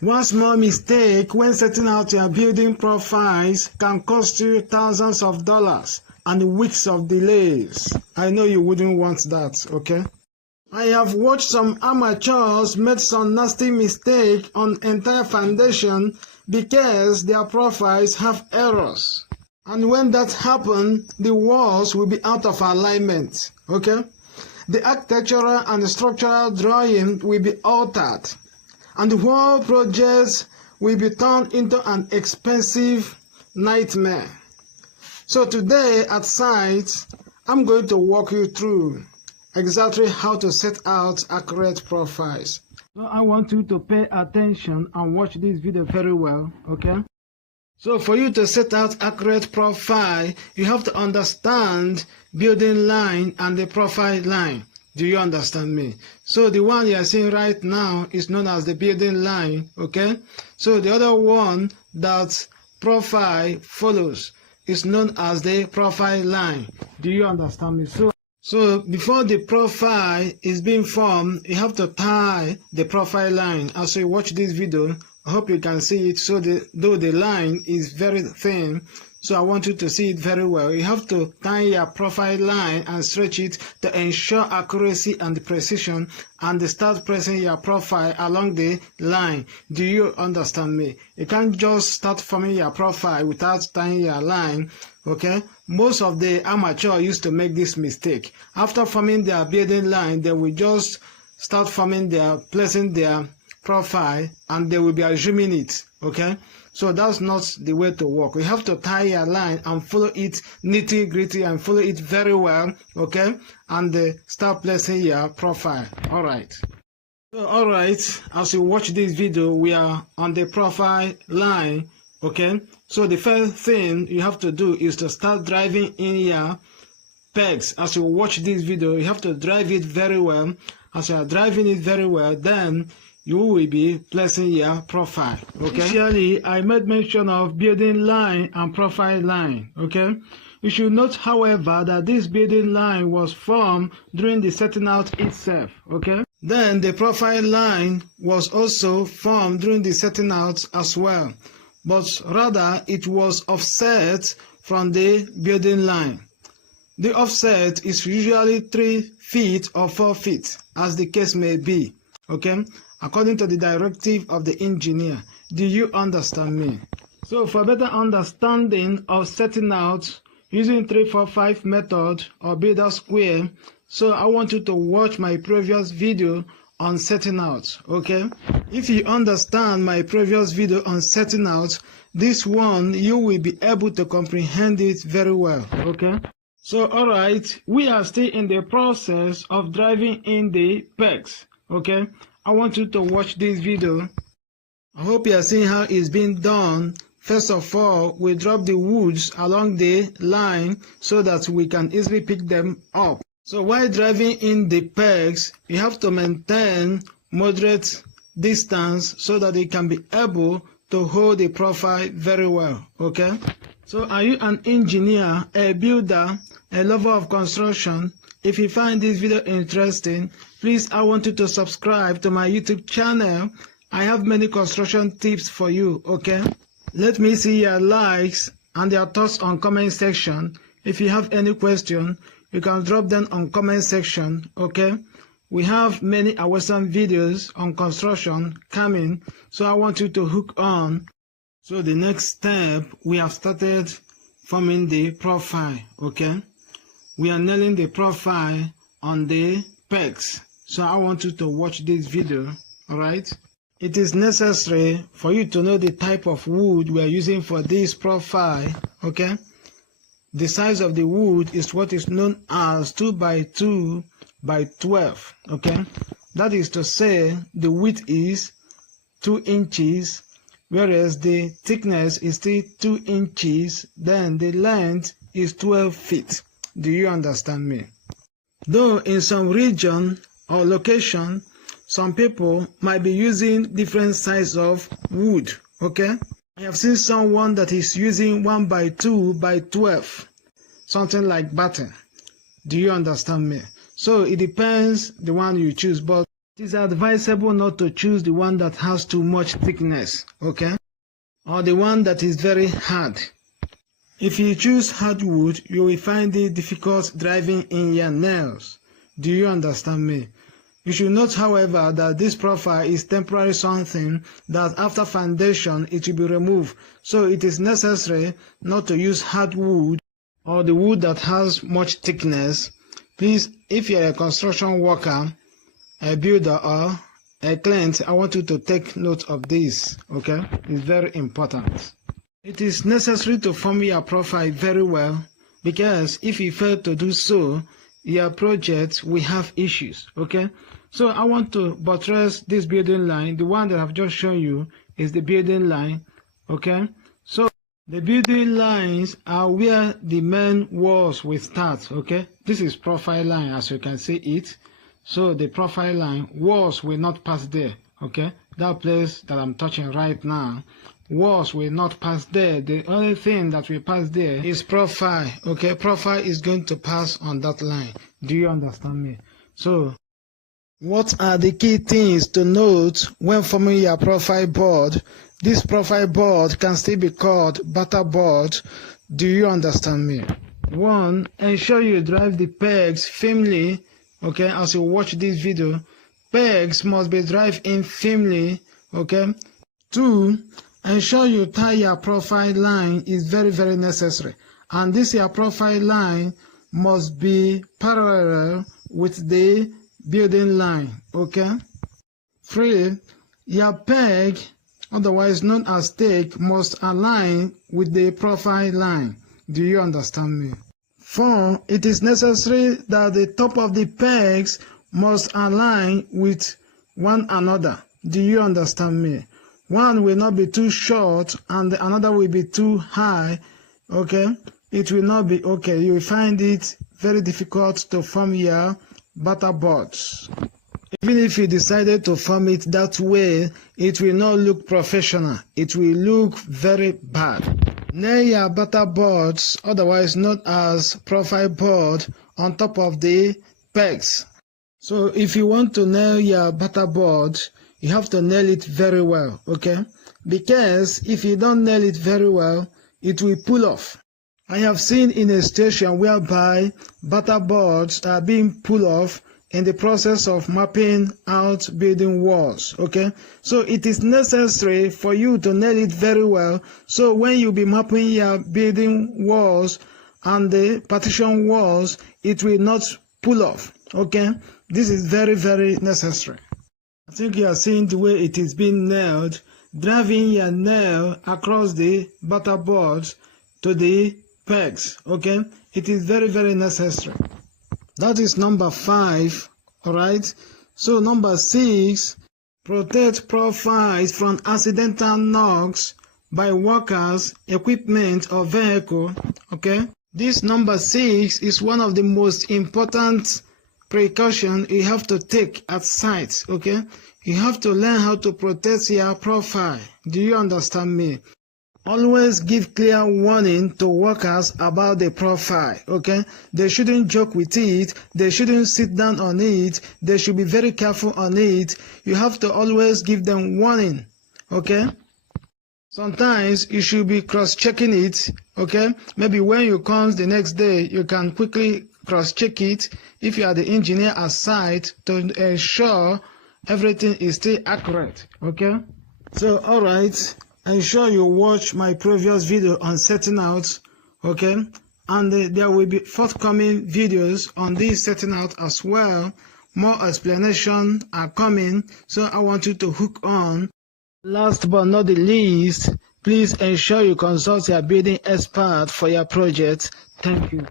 One small mistake when setting out your building profiles can cost you thousands of dollars and weeks of delays. I know you wouldn't want that, okay? I have watched some amateurs make some nasty mistake on entire foundation because their profiles have errors. And when that happens, the walls will be out of alignment, okay? The architectural and structural drawing will be altered, and the whole project will be turned into an expensive nightmare. So today at site, I'm going to walk you through exactly how to set out accurate profiles. So I want you to pay attention and watch this video very well, okay? So for you to set out accurate profile, you have to understand building line and the profile line. Do you understand me? So the one you are seeing right now is known as the building line, okay? So the other one that profile follows is known as the profile line. Do you understand me? So before the profile is being formed, you have to tie the profile line. As you watch this video, I hope you can see it. So though the line is very thin, so I want you to see it very well. You have to tie your profile line and stretch it to ensure accuracy and precision, and start pressing your profile along the line. Do you understand me? You can't just start forming your profile without tying your line, okay? Most of the amateurs used to make this mistake. After forming their building line, they will just start placing their profile, and they will be assuming it, okay? So that's not the way to work. You have to tie your line and follow it nitty-gritty and follow it very well, okay? And start placing your profile. Alright. So alright, as you watch this video, we are on the profile line, okay? So the first thing you have to do is to start driving in your pegs. As you watch this video, you have to drive it very well. As you are driving it very well, then you will be placing your profile, okay? Initially, I made mention of building line and profile line, okay? You should note, however, that this building line was formed during the setting out itself, okay? Then the profile line was also formed during the setting out as well, but rather it was offset from the building line. The offset is usually 3 feet or 4 feet, as the case may be, okay? According to the directive of the engineer. Do you understand me? So for better understanding of setting out using 3-4-5 method or builder square, so I want you to watch my previous video on setting out, okay? If you understand my previous video on setting out, this one you will be able to comprehend it very well, okay? So alright, we are still in the process of driving in the pegs, okay? I want you to watch this video. I hope you are seeing how it's being done. First of all, we drop the woods along the line so that we can easily pick them up. So while driving in the pegs, you have to maintain moderate distance so that you can be able to hold the profile very well, okay? So are you an engineer, a builder, a lover of construction? If you find this video interesting, please, I want you to subscribe to my YouTube channel. I have many construction tips for you, okay? Let me see your likes and your thoughts on comment section. If you have any question, you can drop them on comment section, okay? We have many awesome videos on construction coming, so I want you to hook on. So the next step, we have started forming the profile, okay? We are nailing the profile on the pegs. So I want you to watch this video, alright? It is necessary for you to know the type of wood we are using for this profile, okay? The size of the wood is what is known as 2x2 by 12, okay? That is to say, the width is 2 inches, whereas the thickness is still 2 inches, then the length is 12 feet. Do you understand me? Though in some region or location, some people might be using different size of wood, okay? I have seen someone that is using 1x2 by 12, something like batten. Do you understand me? So it depends the one you choose, but It is advisable not to choose the one that has too much thickness, okay? Or the one that is very hard. If you choose hardwood, you will find it difficult driving in your nails. Do you understand me? You should note, however, that this profile is temporary something that after foundation it will be removed. So it is necessary not to use hardwood or the wood that has much thickness. Please, if you are a construction worker, a builder or a client, I want you to take note of this, okay? It's very important. It is necessary to form your profile very well, because if you fail to do so, your project will have issues, okay? So I want to buttress this building line. The one that I've just shown you is the building line, okay? So the building lines are where the main walls will start, okay? This is profile line, as you can see it. So the profile line, walls will not pass there, okay? That place that I'm touching right now, walls will not pass there. The only thing that will pass there is profile, okay? Profile is going to pass on that line. Do you understand me? So what are the key things to note when forming your profile board? This profile board can still be called batter board. Do you understand me? 1. Ensure you drive the pegs firmly, okay, as you watch this video. Pegs must be driven in firmly, okay? 2. Ensure you tie your profile line is very, very necessary. And this your profile line must be parallel with the building line, okay? 3. Your peg, otherwise known as stake, must align with the profile line. Do you understand me? 4. It is necessary that the top of the pegs must align with one another. Do you understand me? One will not be too short and another will be too high, okay? It will not be okay. You will find it very difficult to form your batter boards. Even if you decided to form it that way, it will not look professional. It will look very bad. Nail your batter boards, otherwise known as profile board, on top of the pegs. So if you want to nail your batter board, you have to nail it very well, okay? Because if you don't nail it very well, it will pull off. I have seen in a station whereby batter boards are being pulled off in the process of mapping out building walls, okay? So it is necessary for you to nail it very well, so when you be mapping your building walls and the partition walls, it will not pull off, okay? This is very, very necessary. I think you are seeing the way it is being nailed, driving your nail across the batter boards to the pegs, okay? It is very, very necessary. That is number 5, all right? So number 6, protect profiles from accidental knocks by workers, equipment, or vehicle, okay? This number 6 is one of the most important precautions you have to take at site, okay? You have to learn how to protect your profile. Do you understand me? Always give clear warning to workers about the profile, okay? They shouldn't joke with it. They shouldn't sit down on it. They should be very careful on it. You have to always give them warning, okay? Sometimes you should be cross-checking it, okay? Maybe when you come the next day, you can quickly cross-check it if you are the engineer at site to ensure everything is still accurate, okay? So, all right. Ensure you watch my previous video on setting out, okay? And there will be forthcoming videos on this setting out as well. More explanation are coming, so I want you to hook on. Last but not the least, please ensure you consult your building expert for your project. Thank you.